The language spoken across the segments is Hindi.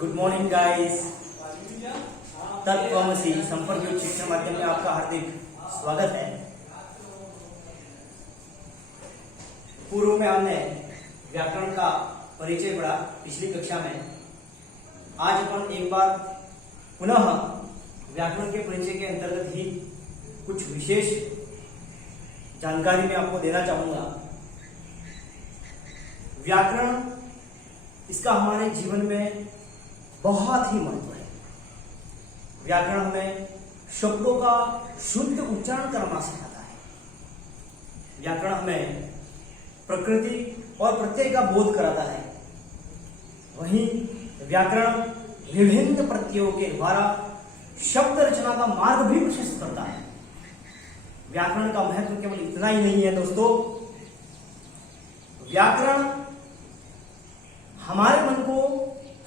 Good morning guys. तत्वमसी संपर्क युक्त शिक्षण माध्यम में आपका हार्दिक स्वागत है। पूर्व में हमने व्याकरण का परिचय पढ़ा पिछली कक्षा में। आज अपन एक बार पुनः व्याकरण के परिचय के अंतर्गत ही कुछ विशेष जानकारी मैं आपको देना चाहूंगा। व्याकरण इसका हमारे जीवन में बहुत ही महत्व है। व्याकरण हमें शब्दों का शुद्ध उच्चारण करना सिखाता है। व्याकरण हमें प्रकृति और प्रत्यय का बोध कराता है। वहीं व्याकरण विभिन्न प्रत्ययों के द्वारा शब्द रचना का मार्ग भी प्रशस्त करता है। व्याकरण का महत्व केवल इतना ही नहीं है दोस्तों, व्याकरण हमारे मन को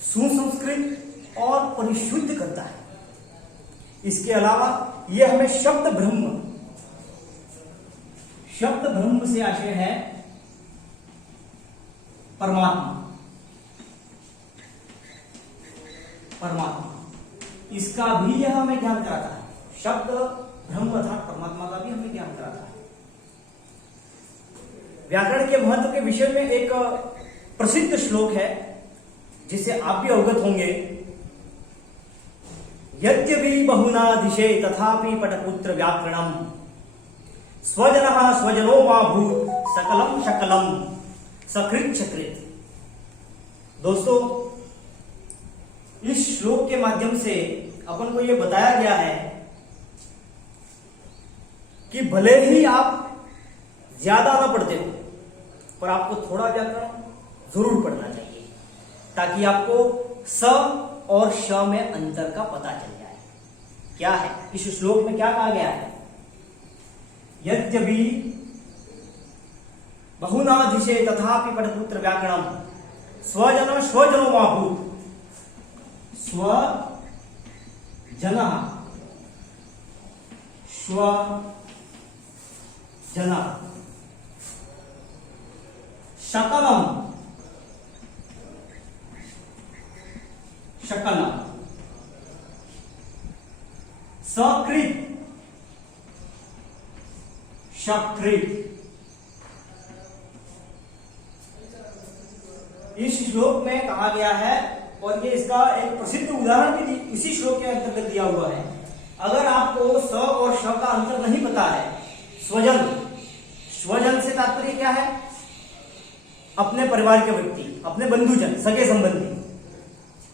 सुसंस्कृत और परिशुद्ध करता है। इसके अलावा यह हमें शब्द ब्रह्म से आशय है परमात्मा, इसका भी यह हमें ज्ञान कराता है। शब्द ब्रह्म अर्थात परमात्मा का भी हमें ज्ञान कराता है। व्याकरण के महत्व के विषय में एक प्रसिद्ध श्लोक है जिसे आप भी अवगत होंगे। यद्यपि बहुनादिशे तथापि पटपुत्र व्याकरणम स्वजनः स्वजनो मा भूत सकलम शकलम सकृत सकृत। दोस्तों, इस श्लोक के माध्यम से अपन को यह बताया गया है कि भले ही आप ज्यादा ना पढ़ते हो पर आपको थोड़ा व्याकरण जरूर पढ़ना चाहिए ताकि आपको स और श में अंतर का पता चल जाए। क्या है इस श्लोक में, क्या कहा गया है? यद्यपि बहुनादिशे तथापि पटपुत्र व्याकरणम स्वजन स्वजनो मा भूत स्वजन स्वजन शकलम शकलम सकृत सकृत। इस श्लोक में कहा गया है और ये इसका एक प्रसिद्ध उदाहरण भी इसी श्लोक के अंतर्गत दिया हुआ है। अगर आपको स और श का अंतर नहीं पता है, स्वजन से तात्पर्य क्या है? अपने परिवार के व्यक्ति, अपने बंधुजन, सगे संबंधी।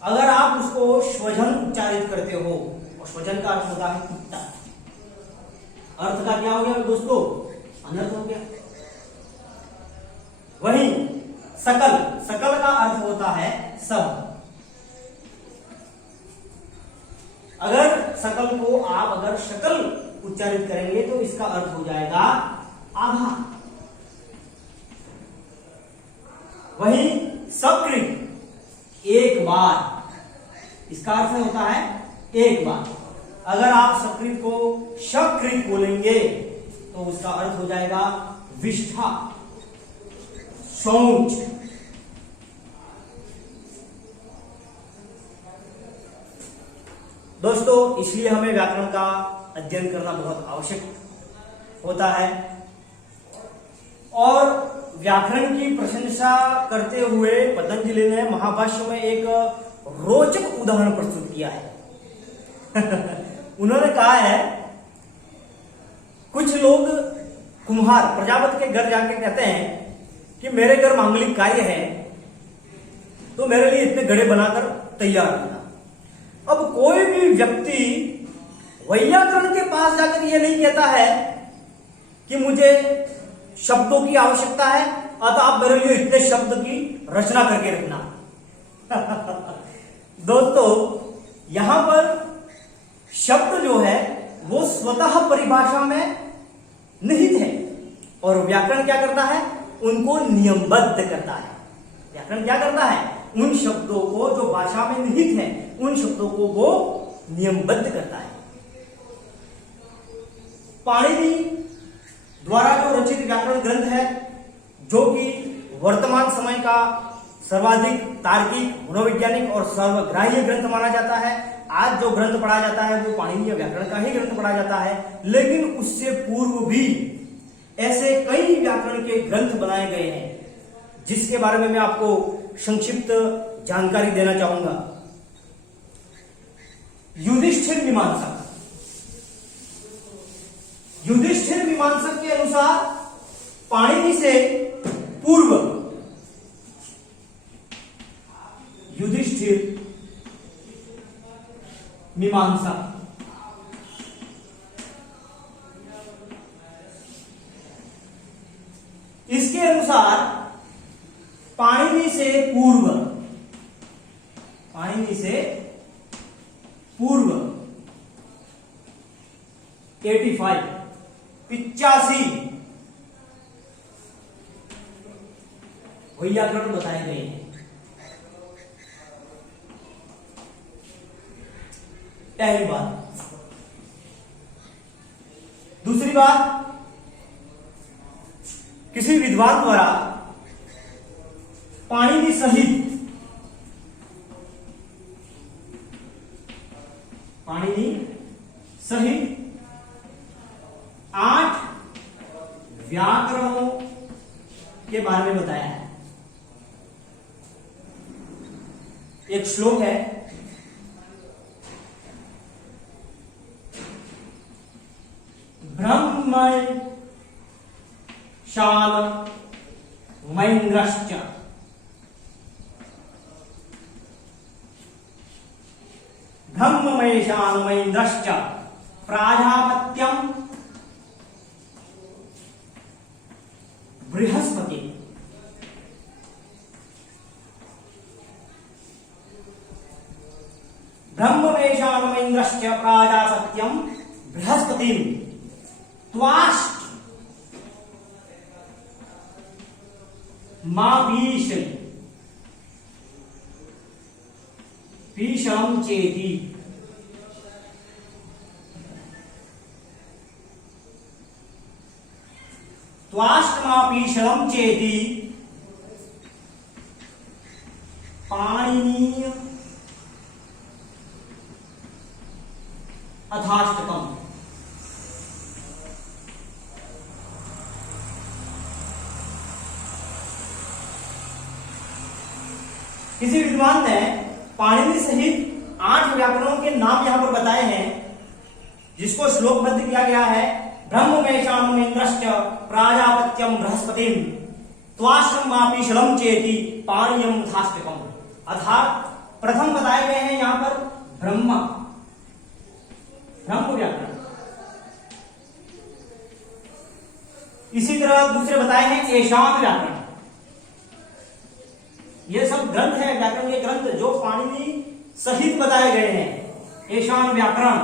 अगर आप उसको स्वजन उच्चारित करते हो, और स्वजन का अर्थ होता है कुत्ता, अर्थ का क्या हो गया दोस्तों? अनर्थ हो गया। वहीं सकल का अर्थ होता है सब। अगर सकल को आप अगर शकल उच्चारित करेंगे तो इसका अर्थ हो जाएगा आधा। वहीं सकृत एक बार, इसका अर्थ होता है एक बार। अगर आप सकृत को शकृत बोलेंगे तो उसका अर्थ हो जाएगा विष्ठा, शौच। दोस्तों, इसलिए हमें व्याकरण का अध्ययन करना बहुत आवश्यक होता है। और व्याकरण की प्रशंसा करते हुए पतंजलि ने महाभाष्य में एक रोचक उदाहरण प्रस्तुत किया है। उन्होंने कहा है, कुछ लोग कुम्हार प्रजापति के घर जाके कहते हैं कि मेरे घर मांगलिक कार्य है तो मेरे लिए इतने घड़े बनाकर तैयार करना। अब कोई भी व्यक्ति वैयाकरण के पास जाकर यह नहीं कहता है कि मुझे शब्दों की आवश्यकता है अतः आप मेरे लिए इतने शब्द की रचना करके रखना। दोस्तों, यहां पर शब्द जो है वो स्वतः परिभाषा में निहित है और व्याकरण क्या करता है? उनको नियमबद्ध करता है। व्याकरण क्या करता है? उन शब्दों को जो भाषा में निहित है उन शब्दों को वो नियमबद्ध करता है। पाणिनि द्वारा जो रचित व्याकरण ग्रंथ है, जो कि वर्तमान समय का सर्वाधिक तार्किक, मनोवैज्ञानिक और सर्वग्राह्य ग्रंथ माना जाता है। आज जो ग्रंथ पढ़ा जाता है वो पाणिनीय व्याकरण का ही ग्रंथ पढ़ा जाता है, लेकिन उससे पूर्व भी ऐसे कई व्याकरण के ग्रंथ बनाए गए हैं, जिसके बारे में मैं आपको संक्षिप्त जानकारी देना चाहूंगा। युधिष्ठिर मीमांसक। युधिष्ठिर मीमांसक के अनुसार पाणिनि से पूर्व युधिष्ठिर मीमांसा, इसके अनुसार पाणिनि से पूर्व 85 व्याकरण बताए गए हैं। पहली बात। दूसरी बात, किसी विद्वान द्वारा पाणिनि सहित 8 व्याकरणों के बारे में बताया है। एक श्लोक है, ब्रह्म शाल मैन्द्रश्च ब्रह्ममयशान मैन्द्रश्च प्राजापत्यम बृहस्पति। ब्रह्ममयशान मैन्द्रश्च प्राजापत्यम बृहस्पति त्वाष्ट मा पीशम चेति। त्वाष्टमापीशम चेति पाणिनीय अथाष्टकम। किसी विद्वान ने पाणिनि सहित 8 व्याकरणों के नाम यहां पर बताए हैं, जिसको श्लोकबद्ध किया गया है। ब्रह्ममयशान मैन्द्रश्च प्राजापत्यम बृहस्पतिम त्वाष्टमापीशलम चेति पाणियम अथाष्टकम। अर्थात प्रथम बताए गए हैं यहां पर ब्रह्म व्याकरण। इसी तरह दूसरे बताए हैं ऐशान व्याकरण। ये सब ग्रंथ है, व्याकरण के ग्रंथ जो पाणिनि सहित बताए गए हैं। ऐशान व्याकरण।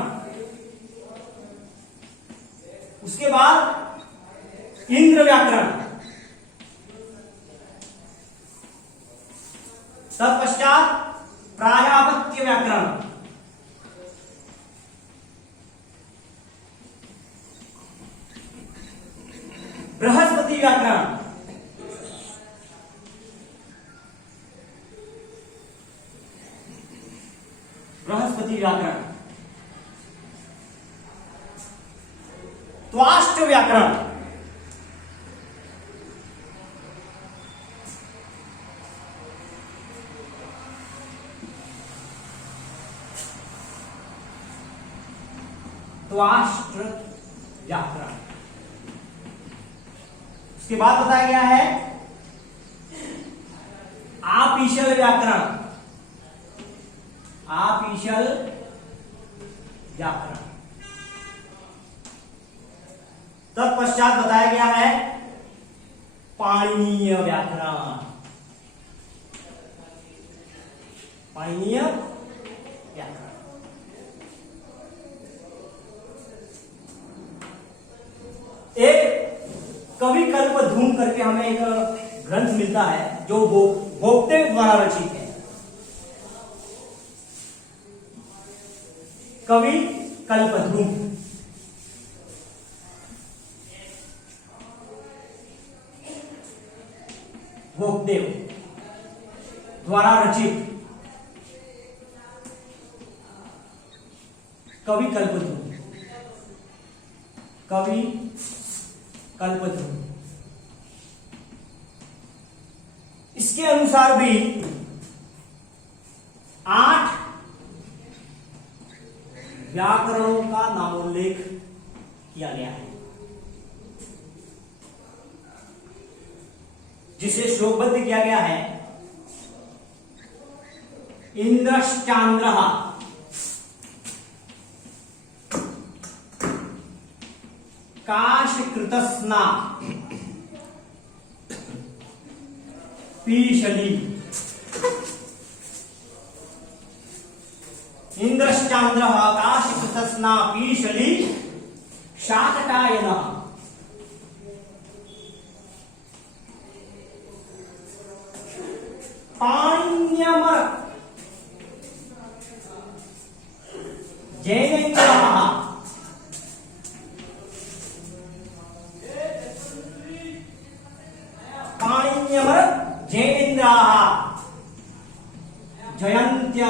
उसके बाद इंद्र व्याकरण, तत्पश्चात प्राजापत्य व्याकरण, बृहस्पति व्याकरण, त्वाष्ट व्याकरण, त्वाष्ट व्याकरण। उसके बाद बताया गया है आपीशल व्याकरण। आपीशल व्याकरण। तत्पश्चात बताया गया है पाणिनीय व्याकरण। पाणिनीय व्याकरण। एक कवि कल्प धूम करके हमें एक ग्रंथ मिलता है जो भोक्ते द्वारा रचित है। कवि कल्पधूम। भोगदेव। द्वारा रचित कवि कल्पद्रुम, कवि कल्पद्रुम, इसके अनुसार भी 8 व्याकरणों का नामोल्लेख किया गया है, जिसे श्लोकबद्ध किया गया है। इंद्रश्चांद्रः काशकृतस्ना पीशली। इंद्रश्चांद्रः काशकृतस्ना पीशली शाकटायनः। पाणिन्यमर जैनेन्द्रः। पाणिन्यमर जैनेन्द्रः जयन्त्य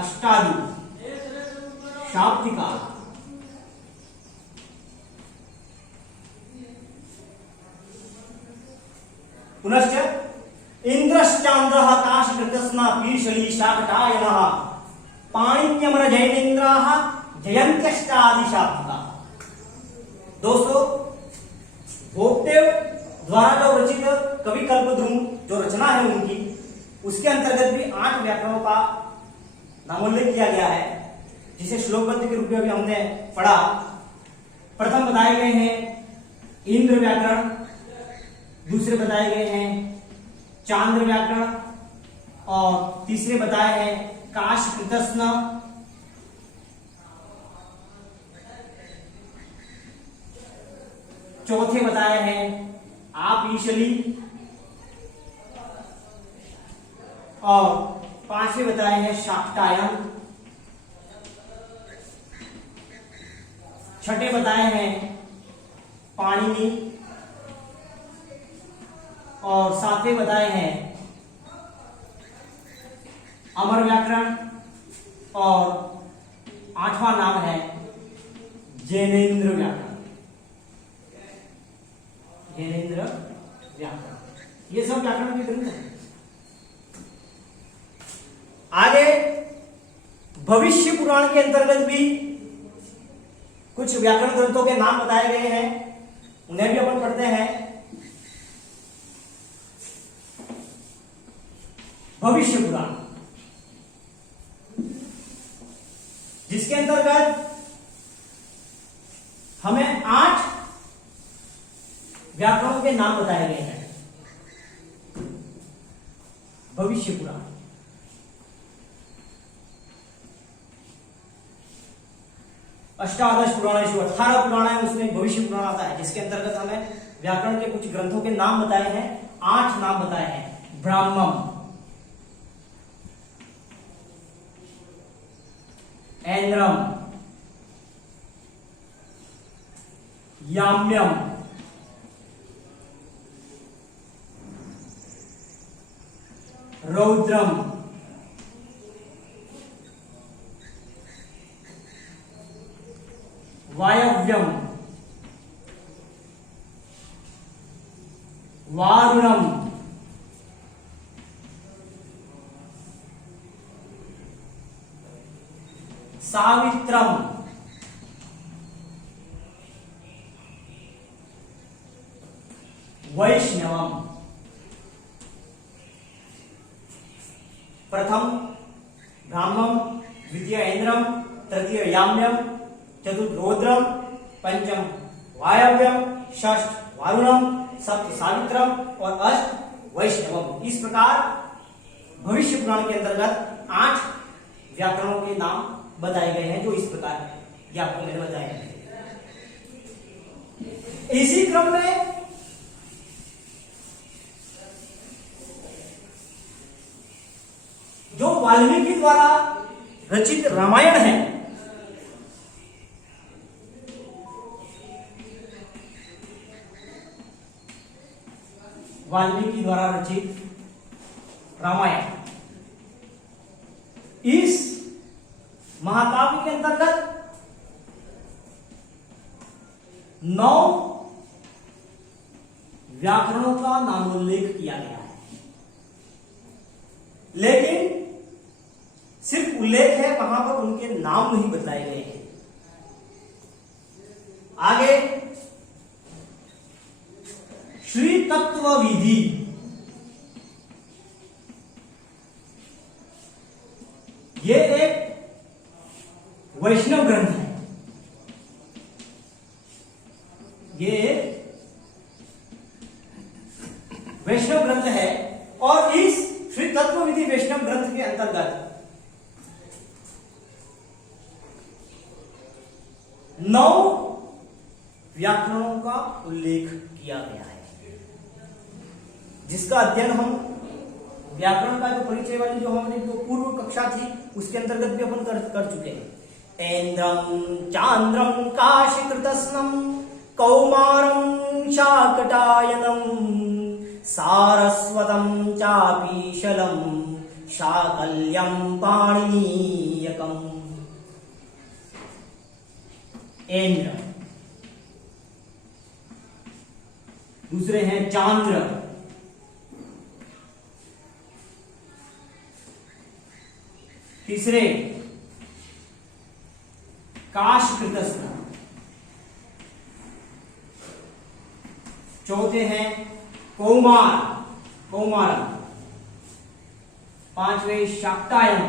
अष्टादि शाब्दिका। पुनश्च इंद्रश्चांद्रः काशकृतस्ना पीशली शाकटायनः पाणिन्यमर जैनेन्द्रः जयन्त्यष्टादि शाब्दिका। दोस्तों, भोगदेव द्वारा जो रचित कवि कल्पद्रुम जो रचना है उनकी, उसके अंतर्गत भी 8 व्याकरणों का नामोल्लेख किया गया है, जिसे श्लोकबद्ध के रूप में भी हमने पढ़ा। प्रथम बताए गए हैं इंद्र व्याकरण, दूसरे बताए गए हैं चांद्र व्याकरण, और तीसरे बताए हैं काशकृतस्न, चौथे बताए हैं आपीशली, और पांचवें बताए हैं शाक्टायन, छठे बताए हैं पाणिनि, और सातवें बताए हैं अमर व्याकरण, और 8वां नाम है जैनेन्द्र व्याकरण। जैनेन्द्र व्याकरण, ये सब व्याकरण के ग्रंथ हैं। आगे भविष्य पुराण के अंतर्गत भी कुछ व्याकरण ग्रंथों के नाम बताए गए हैं, उन्हें भी अपन पढ़ते हैं। भविष्य पुराण, जिसके अंतर्गत हमें 8 व्याकरणों के नाम बताए गए हैं। भविष्य पुराण अष्टादश पुराणेषु 18 पुराण है, उसमें भविष्य पुराण आता है, जिसके अंतर्गत हमें व्याकरण के कुछ ग्रंथों के नाम बताए हैं। 8 नाम बताए हैं। ब्राह्मम, ऐन्द्रम, याम्यम, रौद्रम, वायव्यम, वारुणम, सावित्रम, वैष्णवम। प्रथम ब्राह्मम, द्वितीय ऐन्द्रम, तृतीय याम्यम, चतुर्थ रौद्रम, पंचम वायव्यम, षष्ठ वारुणम, सप्त सावित्रम और अष्ट वैष्णवम। इस प्रकार भविष्य पुराण के अंतर्गत 8 व्याकरणों के नाम बताए गए हैं, जो इस प्रकार ये आपको मैंने बताया है। इसी क्रम में जो वाल्मीकि द्वारा रचित रामायण है, वाल्मीकि द्वारा रचित रामायण। इस महाकाव्य के अंतर्गत 9 व्याकरणों का नामोल्लेख किया गया है, लेकिन सिर्फ उल्लेख है, वहां पर उनके नाम नहीं बताए गए हैं। आगे श्री तत्व विधि, ये एक वैष्णव ग्रंथ है। ये वैष्णव ग्रंथ है और इस श्री तत्व विधि वैष्णव ग्रंथ के अंतर्गत 9 व्याकरणों का उल्लेख किया गया है, जिसका अध्ययन हम व्याकरण का जो परिचय वाली जो हमने जो पूर्व कक्षा थी उसके अंतर्गत भी अपन कर चुके हैं। ऐन्द्रम चांद्रम काशीकृतस्नम कौमारम शाकटायनम सारस्वतम चापीशलम शाकल्यम पाणिनीयकम। ऐन्द्र, दूसरे हैं चांद्र, तीसरे काशकृतस्न, चौथे हैं कौमार, कौमारम, पांचवे शाक्तायन,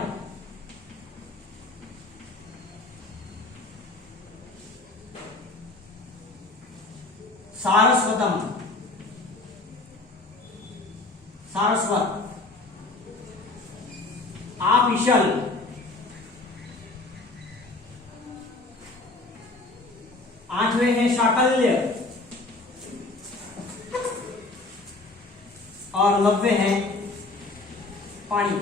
सारस्वतम, सारस्वत, आपिशल, आठवें हैं शाकल्य और 90 हैं पानी।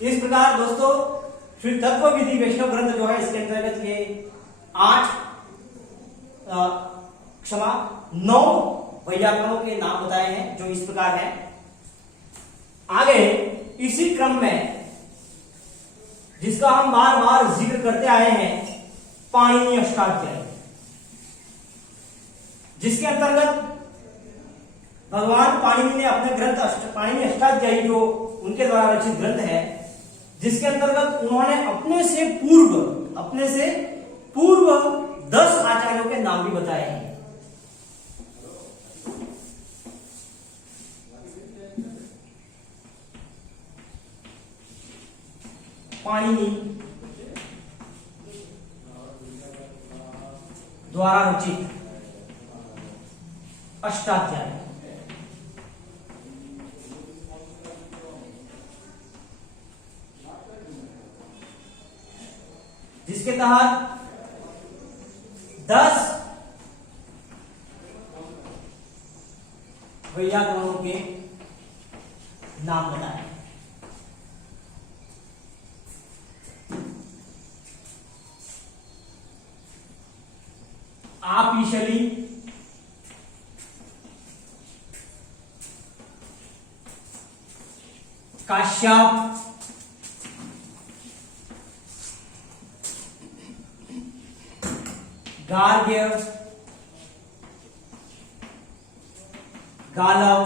इस प्रकार दोस्तों श्री तत्व विधि वैष्णव ग्रंथ जो है इसके अंतर्गत ये 9 व्याकरणों के नाम बताए हैं जो इस प्रकार है। आगे इसी क्रम में जिसका हम बार बार जिक्र करते आए हैं, पाणिनि अष्टाध्यायी, जिसके अंतर्गत भगवान पाणिनि ने अपने ग्रंथ पाणिनि अष्टाध्यायी जो उनके द्वारा रचित ग्रंथ है, जिसके अंतर्गत उन्होंने अपने से पूर्व 10 आचार्यों के नाम भी बताए हैं। पाणिनि द्वारा रचित अष्टाध्यायी, जिसके तहत 10 व्याकरणों के नाम बताए। आपिशली, काश्यप, गार्ग्य, गालव,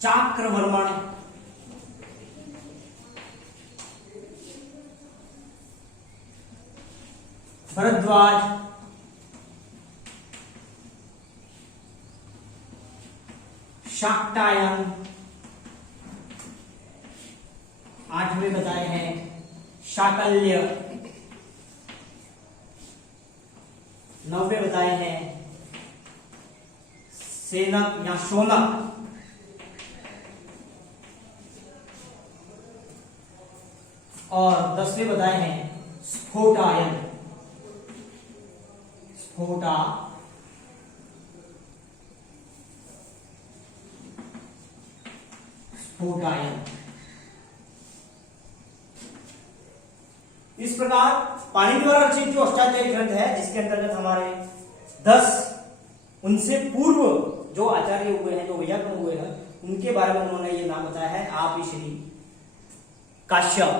चाक्रवर्मण, भरद्वाज, शाक्टायन, 8वें बताए हैं शाकल्य, 9वें बताए हैं सेनक या शोनक, और 10वें बताए हैं स्फोटायन, स्फोटायन। इस प्रकार पाणिनि द्वारा रचित जो अष्टाध्यायी ग्रंथ है, जिसके अंतर्गत हमारे 10 उनसे पूर्व जो आचार्य हुए हैं, जो वैयाकरण हुए हैं, उनके बारे में उन्होंने ये नाम बताया है। आप श्री काश्यप,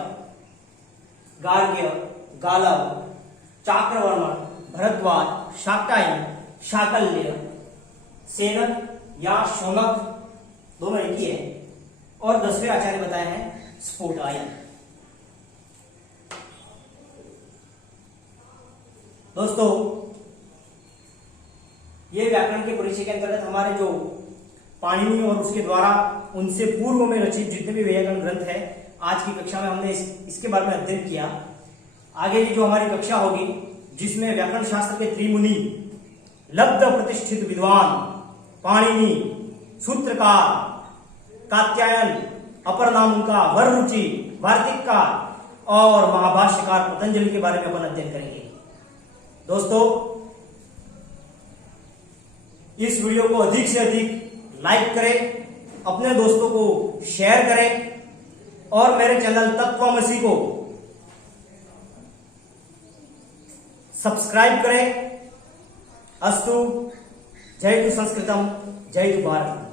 गार्ग्य, गालव, चाक्रवर्मण, भरद्वाज, शाक्टायन, शाकल्य, सेनक या शौनक, दोनों एक ही है, और 10वें आचार्य बताए हैं स्फोटायन। दोस्तों, ये व्याकरण के परिचय के अंतर्गत हमारे जो पाणिनि और उसके द्वारा उनसे पूर्व में रचित जितने भी व्याकरण ग्रंथ है, आज की कक्षा में हमने इसके बारे में अध्ययन किया। आगे की जो हमारी कक्षा होगी, जिसमें व्याकरण शास्त्र के त्रिमुनि, लब्ध प्रतिष्ठित विद्वान पाणिनि, सूत्रकार कात्यायन, अपर नाम उनका वररुचि, वार्तिककार और महाभाष्यकार पतंजलि के बारे में अपन अध्ययन करेंगे। दोस्तों, इस वीडियो को अधिक से अधिक लाइक करें, अपने दोस्तों को शेयर करें और मेरे चैनल तत्वमसी को सब्सक्राइब करें। अस्तु। जय तु संस्कृतम, जय तु भारत।